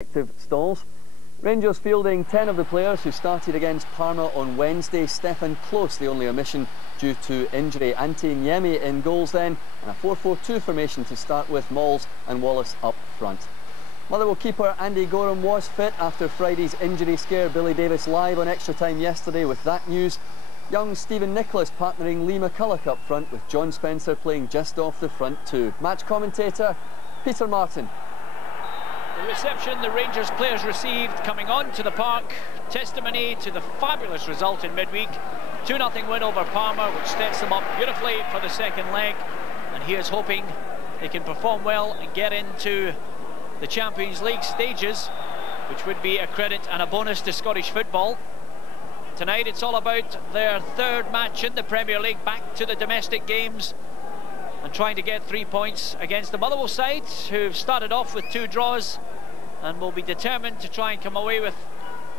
respective stalls. Rangers fielding 10 of the players who started against Parma on Wednesday. Stefan Close, the only omission due to injury. Ante Niemi in goals then, and a 4-4-2 formation to start with, Malls and Wallace up front. Motherwell keeper Andy Goram was fit after Friday's injury scare. Billy Davies live on Extra Time yesterday with that news. Young Stephen Nicholas partnering Lee McCulloch up front, with John Spencer playing just off the front too. Match commentator Peter Martin. The reception the Rangers players received coming on to the park, testimony to the fabulous result in midweek. 2-0 win over Parma, which sets them up beautifully for the second leg. And here's hoping they can perform well and get into the Champions League stages, which would be a credit and a bonus to Scottish football. Tonight it's all about their third match in the Premier League, back to the domestic games and trying to get 3 points against the Motherwell side, who've started off with 2 draws and will be determined to try and come away with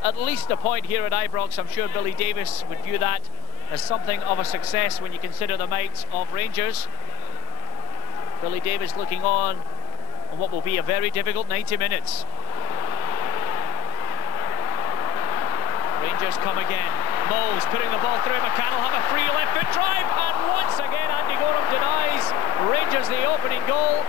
at least a point here at Ibrox. I'm sure Billy Davies would view that as something of a success when you consider the might of Rangers. Billy Davies looking on what will be a very difficult 90 minutes. Rangers come again. Moles putting the ball through. McCann will have a free left foot drive, and once again Andy Goram denies Rangers the opening goal.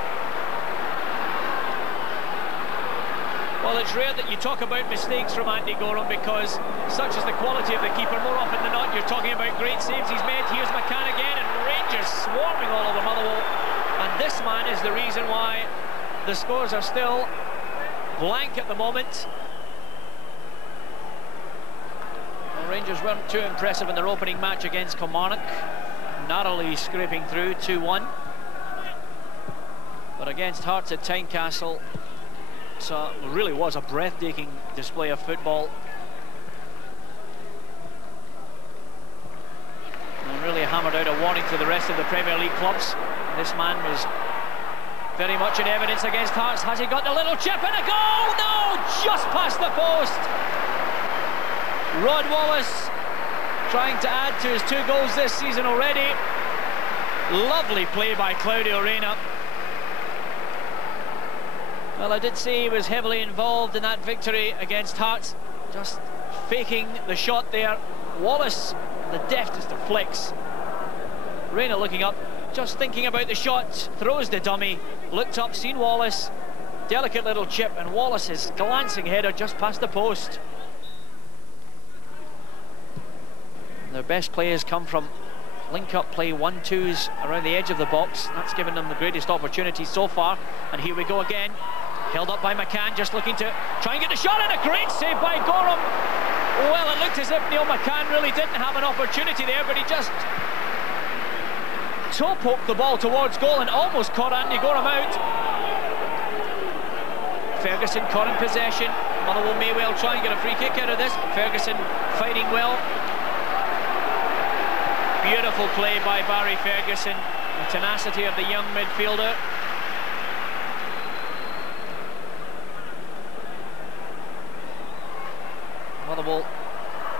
Well, it's rare that you talk about mistakes from Andy Goram, because such is the quality of the keeper. More often than not, you're talking about great saves he's made. Here's McCann again, and Rangers swarming all over Motherwell. And this man is the reason why the scores are still blank at the moment. Rangers weren't too impressive in their opening match against Kilmarnock, narrowly scraping through 2-1. But against Hearts at Tynecastle, so it really was a breathtaking display of football. And really hammered out a warning to the rest of the Premier League clubs. This man was very much in evidence against Hearts. Has he got the little chip and a goal? No! Just past the post! Rod Wallace trying to add to his 2 goals this season already. Lovely play by Claudio Reyna. Well, I did say he was heavily involved in that victory against Hearts, just faking the shot there. Wallace, the deftest of flicks. Reyna looking up, just thinking about the shot, throws the dummy, looked up, seen Wallace, delicate little chip, and Wallace's glancing header just past the post. Their best players come from link-up play, 1-2s around the edge of the box. That's given them the greatest opportunity so far. And here we go again. Held up by McCann, just looking to try and get the shot, and a great save by Goram. Well, it looked as if Neil McCann really didn't have an opportunity there, but he just toe-poked the ball towards goal and almost caught Andy Goram out. Ferguson caught in possession. Motherwell may well try and get a free kick out of this. Ferguson fighting well. Beautiful play by Barry Ferguson, the tenacity of the young midfielder. Motherwell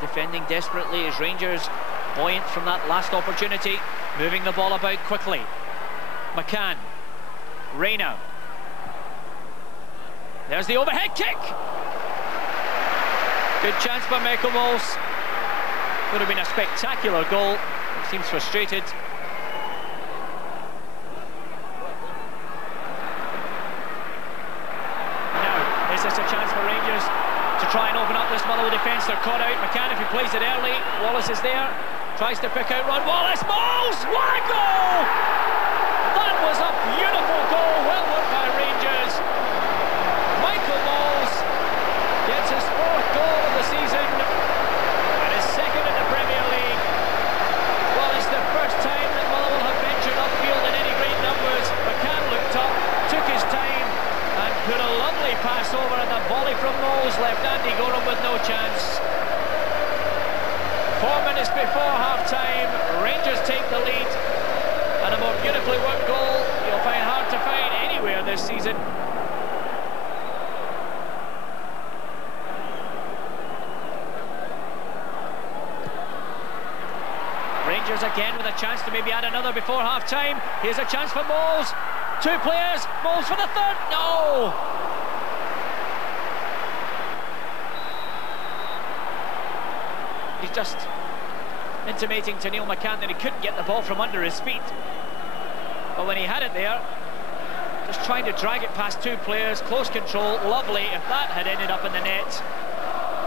defending desperately as Rangers buoyant from that last opportunity, moving the ball about quickly. McCann, Reyna. There's the overhead kick. Good chance by Michael Mols. Would have been a spectacular goal. Seems frustrated. Now, is this a chance for Rangers to try and open up this Motherwell defence? They're caught out. McCann, if he plays it early, Wallace is there, tries to pick out Rod Wallace. Moles! What a goal! That was a beautiful goal. Well worked by Rangers. Michael Moles gets his 4th goal of the season and his 2nd in the Premier League. Well, it's the first time that Motherwell have ventured upfield in any great numbers. McCann looked up, took his time, and put a lovely pass over, and the volley from Moles left Andy Goram with no chance. 4 minutes before half-time, Rangers take the lead, and a more beautifully worked goal you'll find hard to find anywhere this season. Rangers again with a chance to maybe add another before half-time. Here's a chance for Moles. 2 players. Moles for the 3rd. No! He's just intimating to Neil McCann that he couldn't get the ball from under his feet. But when he had it there, just trying to drag it past two players, close control, lovely. If that had ended up in the net,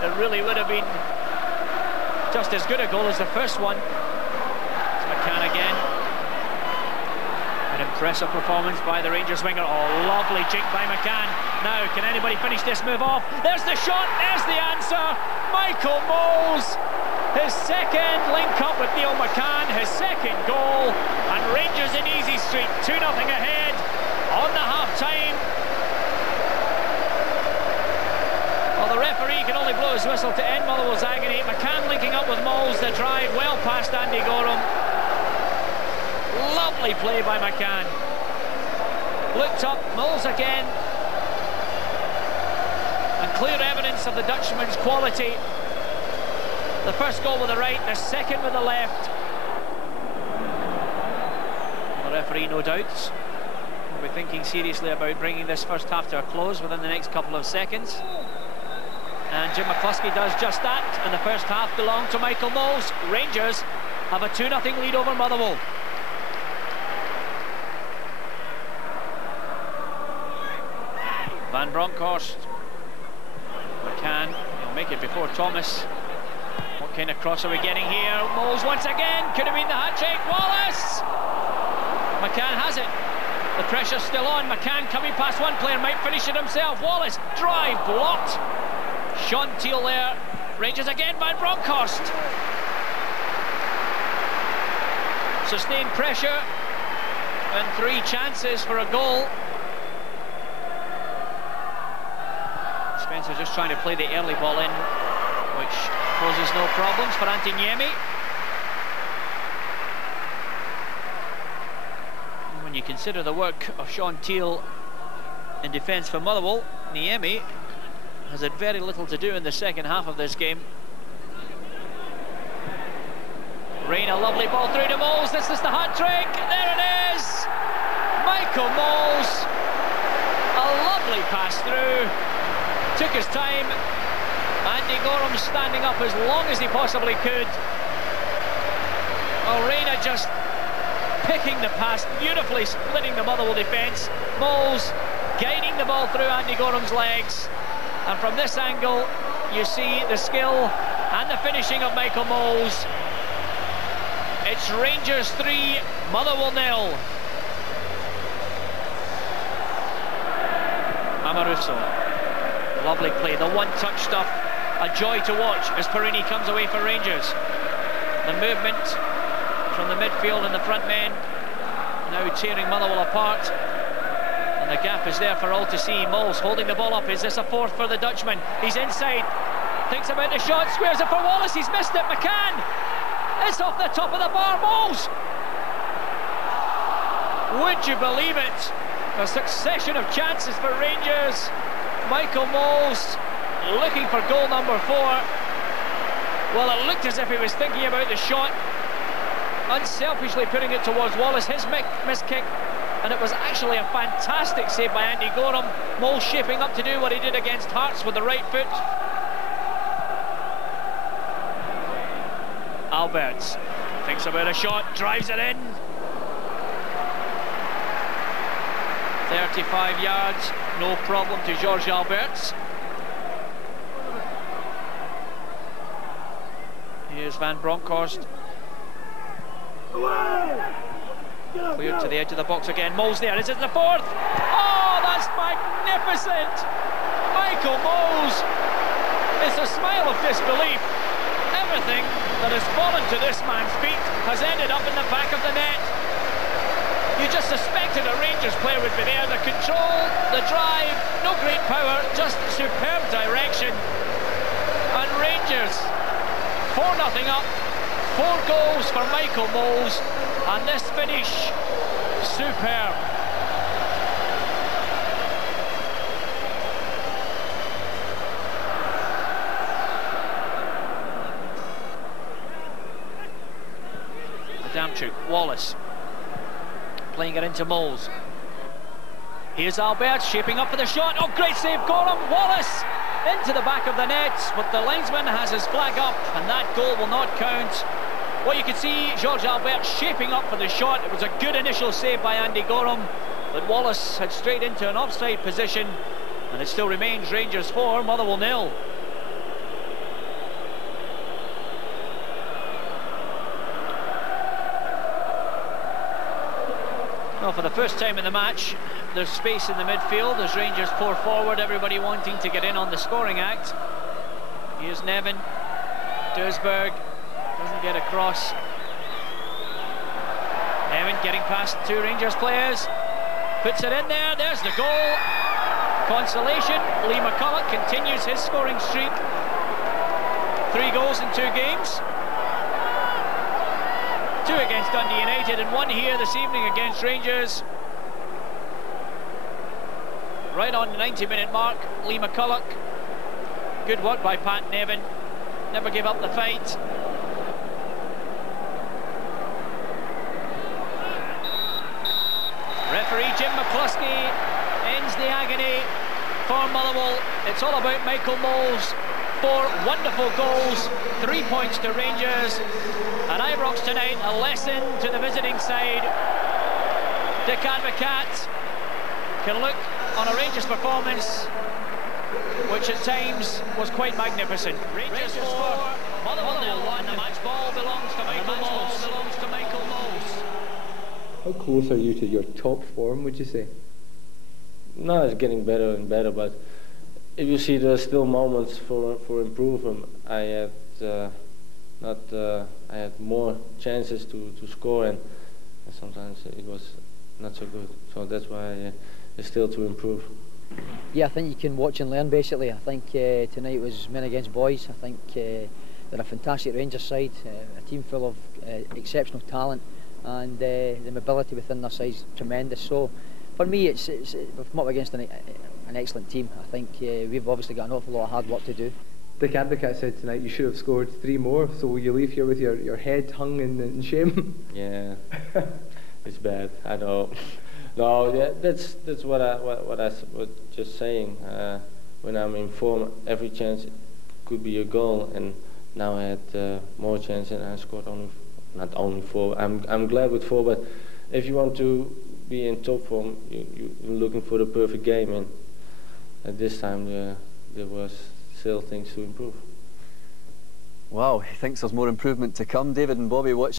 it really would have been just as good a goal as the first one. It's McCann again. An impressive performance by the Rangers winger. Oh, lovely jink by McCann. Now, can anybody finish this move off? There's the shot, there's the answer. Michael Mols, his second link up with Neil McCann, his second goal, and Rangers in easy street, 2-0 ahead on the half-time. Well, the referee can only blow his whistle to end Motherwell's agony. McCann linking up with Mols, the drive well past Andy Goram. Lovely play by McCann. Looked up, Mols again. And clear evidence of the Dutchman's quality. The first goal with the right, the second with the left. The referee, no doubts, will be thinking seriously about bringing this first half to a close within the next couple of seconds. And Jim McCluskey does just that, and the first half belonged to Michael Mols. Rangers have a 2-0 lead over Motherwell. Van Bronckhorst. McCann, he'll make it before Thomas. What kind of cross are we getting here? Mols once again, could have been the hat-trick. Wallace! McCann has it. The pressure's still on. McCann coming past one player, might finish it himself. Wallace, drive, blocked. Sean Teal there. Rangers again by Bronckhorst. Sustained pressure and 3 chances for a goal. Spencer just trying to play the early ball in, which poses no problems for Antiniemi. When you consider the work of Sean Teal in defence for Motherwell, Niemi has had very little to do in the second half of this game. Rain, a lovely ball through to Mols. This is the hat-trick. There it is. Michael Mols. A lovely pass through. Took his time. Andy Goram standing up as long as he possibly could. Oh, Reina just picking the pass, beautifully splitting the Motherwell defence. Mols guiding the ball through Andy Goram's legs. And from this angle, you see the skill and the finishing of Michael Mols. It's Rangers 3, Motherwell 0. Amaruso. Lovely play, the one-touch stuff. A joy to watch as Perini comes away for Rangers. The movement from the midfield and the front men now tearing Motherwell apart. And the gap is there for all to see. Mols holding the ball up. Is this a fourth for the Dutchman? He's inside. Thinks about the shot. Squares it for Wallace. He's missed it. McCann. It's off the top of the bar. Mols. Would you believe it? A succession of chances for Rangers. Michael Mols looking for goal number 4. Well, it looked as if he was thinking about the shot, unselfishly putting it towards Wallace. His missed kick, and it was actually a fantastic save by Andy Goram. Mols shaping up to do what he did against Hearts with the right foot. Alberts thinks about a shot, drives it in. 35 yards, no problem to George Alberts. Here's Van Bronckhorst. Cleared to the edge of the box again. Mols there. Is it the fourth? Oh, that's magnificent! Michael Mols. It's a smile of disbelief. Everything that has fallen to this man's feet has ended up in the back of the net. You just suspected a Rangers player would be there. The control, the drive, no great power, just superb direction. And Rangers 4-0 up, 4 goals for Michael Mols, and this finish, superb. Adamchuk, Wallace, playing it into Mols. Here's Alberts shaping up for the shot. Oh, great save, Goram. Wallace into the back of the net, but the linesman has his flag up, and that goal will not count. What you can see, George Albert shaping up for the shot. It was a good initial save by Andy Goram, but Wallace had straight into an offside position, and it still remains Rangers 4, Motherwell 0. Well, for the first time in the match, there's space in the midfield as Rangers pour forward, everybody wanting to get in on the scoring act. Here's Nevin. Duisberg doesn't get across. Nevin getting past two Rangers players. Puts it in there. There's the goal. Consolation. Lee McCulloch continues his scoring streak. 3 goals in 2 games. 2 against Dundee United and 1 here this evening against Rangers. Right on the 90-minute mark, Lee McCulloch. Good work by Pat Nevin. Never give up the fight. Referee Jim McCluskey ends the agony for Motherwell. It's all about Michael Moles. 4 wonderful goals, 3 points to Rangers. At Ibrox tonight, a lesson to the visiting side. Dick Advocat can look on a Rangers performance which at times was quite magnificent. Rangers 4, Motherwell 1. The match ball belongs to Michael Moles. How close are you to your top form, would you say? No, it's getting better and better, but if you see there's still moments for improvement. I had more chances to score, and sometimes it was not so good. So that's why it's still to improve. Yeah, I think you can watch and learn, basically. I think tonight was men against boys. I think they're a fantastic Rangers side, a team full of exceptional talent, and the mobility within their side is tremendous. So for me, we've come up against an excellent team. I think we've obviously got an awful lot of hard work to do. Dick Advocat said tonight you should have scored 3 more, so will you leave here with your head hung in shame? Yeah, it's bad, I know. No, yeah, that's what I was just saying. When I'm in form, every chance could be a goal, and now I had more chances and I scored not only 4. I'm glad with 4, but if you want to be in top form, you're looking for the perfect game, and at this time there was still things to improve. Wow, he thinks there's more improvement to come. David and Bobby, watch.